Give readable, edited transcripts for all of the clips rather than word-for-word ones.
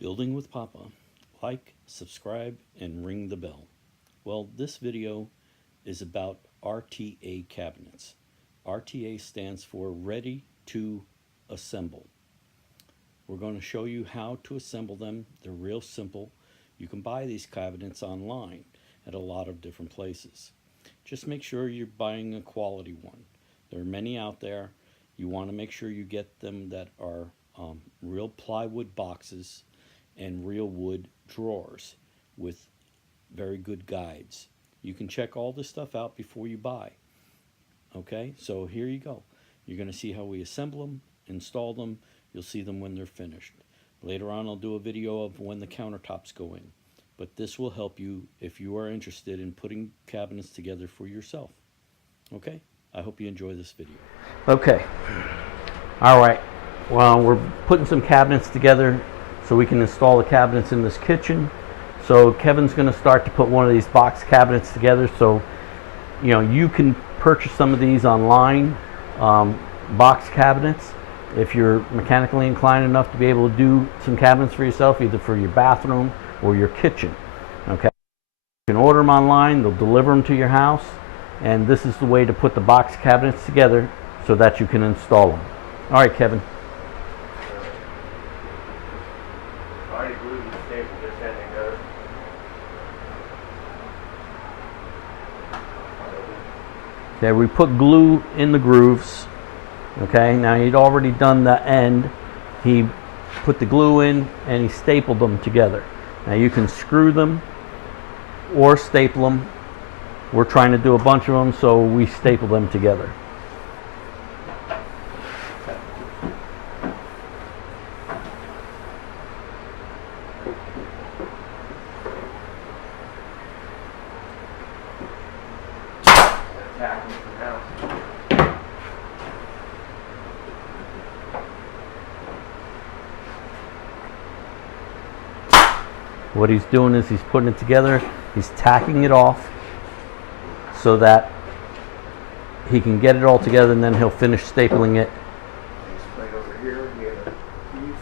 Building with Papa. Like, subscribe, and ring the bell. Well, this video is about RTA cabinets. RTA stands for Ready to Assemble. We're going to show you how to assemble them. They're real simple. You can buy these cabinets online at a lot of different places. Just make sure you're buying a quality one. There are many out there. You want to make sure you get them that are real plywood boxes and real wood drawers with very good guides. You can check all this stuff out before you buy. Okay, so here you go. You're going to see how we assemble them, install them. You'll see them when they're finished. Later on I'll do a video of when the countertops go in. But this will help you if you are interested in putting cabinets together for yourself. Okay, I hope you enjoy this video. Okay, all right, well, we're putting some cabinets together so we can install the cabinets in this kitchen. So Kevin's going to start to put one of these box cabinets together. So you can purchase some of these online, box cabinets, if you're mechanically inclined enough to be able to do some cabinets for yourself, either for your bathroom or your kitchen. Okay, you can order them online, they'll deliver them to your house, and this is the way to put the box cabinets together so that you can install them. All right, Kevin. Already glued and stapled this end together. Okay, we put glue in the grooves. Okay, now he'd already done the end. He put the glue in and he stapled them together. Now you can screw them or staple them. We're trying to do a bunch of them, so we staple them together. What he's doing is he's putting it together, he's tacking it off so that he can get it all together, and then he'll finish stapling it. Right over here, we have a piece.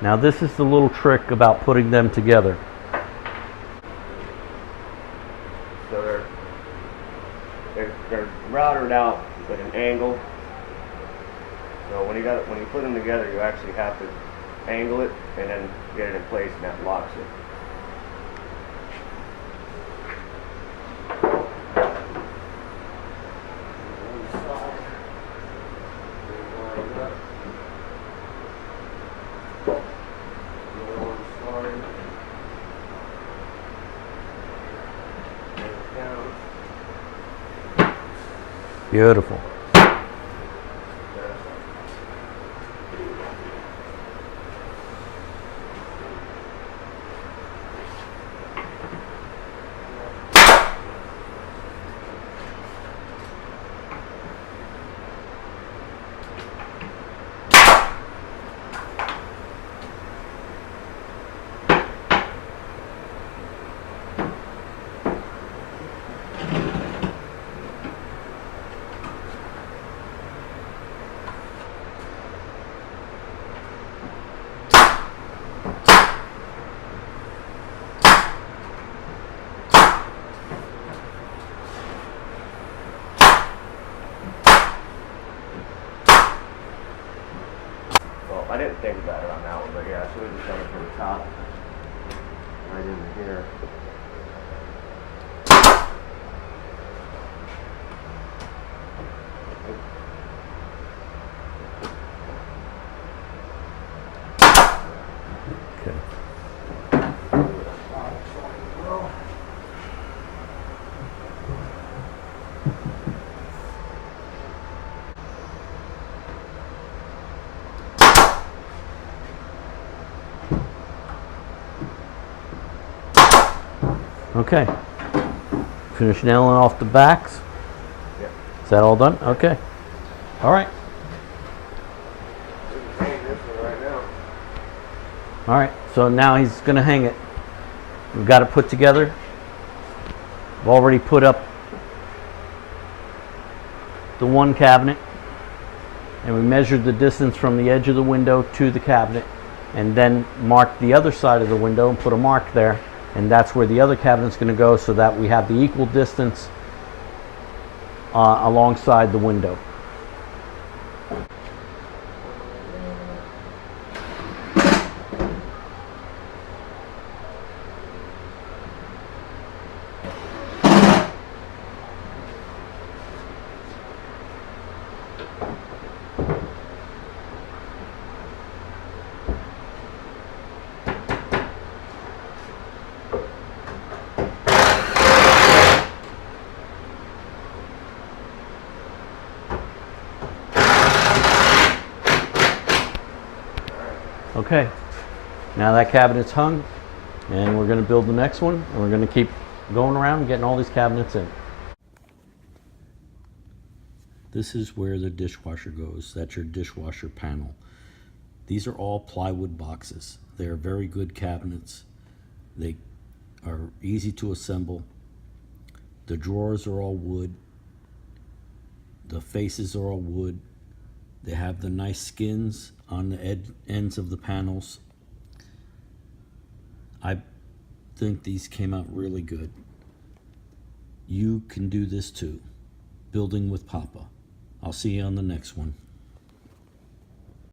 Now this is the little trick about putting them together. So they're routed out at an angle. So when you put them together, you actually have to angle it and then get it in place, and that locks it. Beautiful. I didn't think about it on that one, but yeah, I should have just done it from the top. Right in here. Okay. Finish nailing off the backs. Yeah. Is that all done? Okay. All right. We can hang this one right now. All right. So now he's going to hang it. We've got it put together. We've already put up the one cabinet. and we measured the distance from the edge of the window to the cabinet, and then marked the other side of the window and put a mark there, and that's where the other cabinet's going to go, so that we have the equal distance alongside the window. Okay, now that cabinet's hung, and we're going to build the next one, and we're going to keep going around and getting all these cabinets in. This is where the dishwasher goes. That's your dishwasher panel. These are all plywood boxes. They're very good cabinets. They are easy to assemble. The drawers are all wood. The faces are all wood. They have the nice skins on the ends of the panels. I think these came out really good. You can do this too. Building with Papa. I'll see you on the next one.